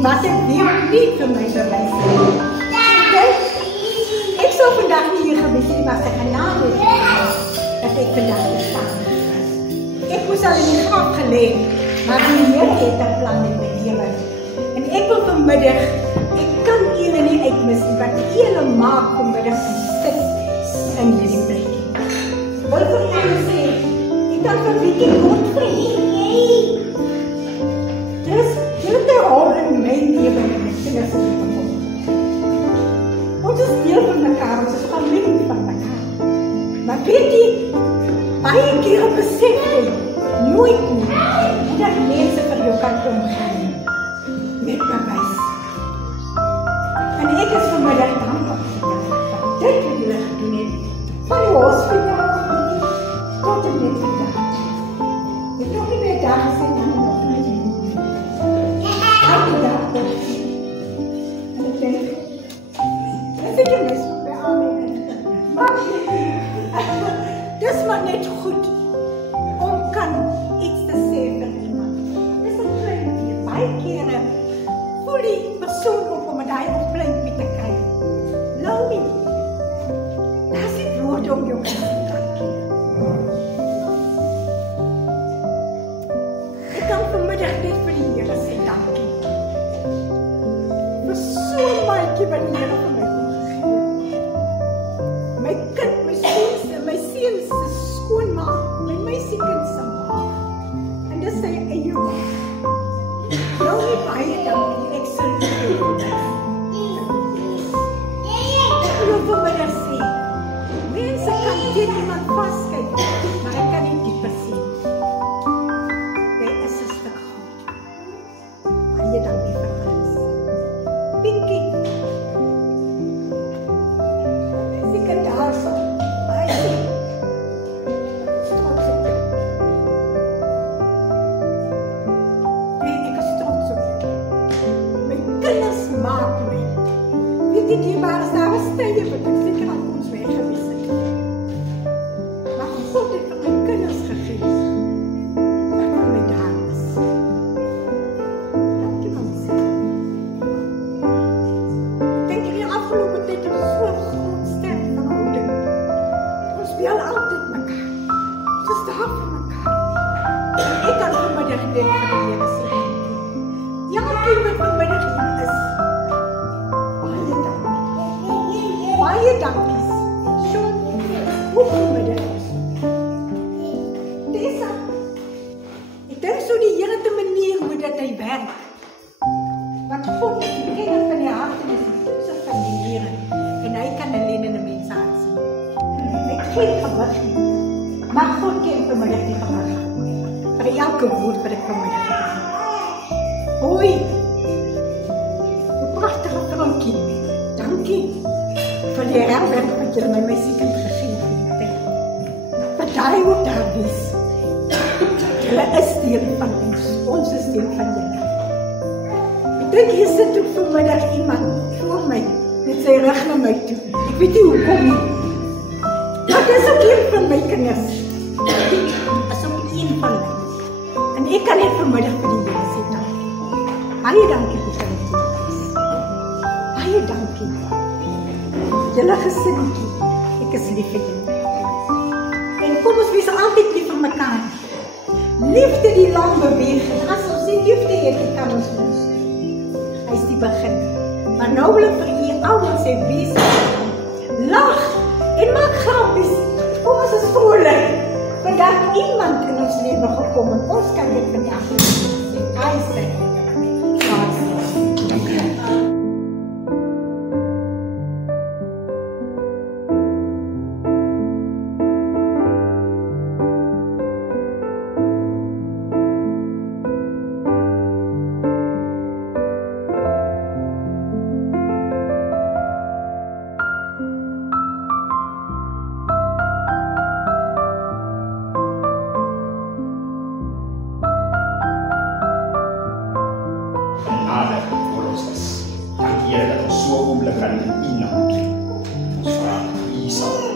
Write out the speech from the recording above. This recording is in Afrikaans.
en wat ek weer nie vir my bewys het. Okay? Ek sou vandag nie hier gewees het, maar sy genade dat ek vandag bestaan is. Ek moes al in die graf gelê, maar die Here het 'n plan met my lewe. En ek wil vanmiddag, ek kan julle nie uitmis nie, wat julle maak vanmiddag sit in hierdie plek. Wil vir julle sê, ek kan vir Wiekie God vriend. Dis, julle te hoor in my lewe en my kinders in die familie. Ons is deel van mekaar, ons is familie van mekaar. Maar weet jy, baie kere besef jy, nooit nie, dat mense vir jou kan omgaan met bewys. En ek is vanmiddag dankbaar vir dit wat julle gedoen het, van die hospitaal tot en met vandag. Ek het nog nie meer daar gesê, dan nog nie meer. Elke dag tot. En ek denk, ek het mis by Amen. Maar dis maar net goed om kan iets te sê vir iemand. Dis 'n kleintjie. Baie kere voel die persoon op om daai op kleintjie te kyk. Nou nie. Daar's nie woorde om jou te dankie. Ek kan vanmiddag net vir die Here sê dankie. Vir so baie wat die Here vir my gegee het. My kind, my seun se skoonma, my meisiekind se ma. En dis sy eie ma. Nou nie baie dankie, ek sal vir jou vandag. Ek wil vanmiddag sê, mense kan teen iemand vaskyk, maar ek kan nie dieper sien. Jy is 'n stuk goed. Baie dankie vir alles. Pinkie. Seker daar so. Die dierbare daar was tye wat ek seker al ons weg gewees het. Maar God het vir my kinders gegee. Wat vir my daar is. Dankie mense. Ek dink in die afgelope tyd het ons so 'n groot sterk verhouding. Ons speel altyd mekaar. Ons is daar vir mekaar. Ek kan vanmiddag denk van die Here sê. Ja, kind wat vanmiddag hier is. Baie dankie. Sean, hoe kom my dit? Tessa, ek dink so die Here te manier hoe dat hy werk. Want God is die kenner van die hart en is die toetser van die Here. En hy kan alleen in 'n mens hart sien. Ek geen gewig nie. Maar God ken vanmiddag die gewig. Vir elke woord wat ek vanmiddag het. Hoi, hoe prachtige vrouwtjie. Dankie. Vir die helwerk wat julle my meisiekind gegee het. Wat daai ook daar wees. Julle is deel van ons is deel van julle. Ek dink hier sit ook vanmiddag iemand voor my, met sy rug na my toe. Ek weet nie hoekom nie. Maar dis ook een van my kinders. Dis ook een van my. En ek kan net vanmiddag vir die Here sê dankie. Baie dankie vir julle toepas. Baie dankie. Julle gesinnetjie, ek is lief vir julle. En kom ons wees altyd lief vir mekaar. Liefde die lang beweeg. As ons nie liefde het, kan ons mos. Hy is die begin. Maar nou wil ek vir u almal sê, wees lag en maak grappies. Kom ons is vrolik. Want daar het iemand in ons lewe gekom en ons kan dit vandag sê. Hy sê. Dank Here dat ons so 'n oomblik kan in U naam. Ons vra U sal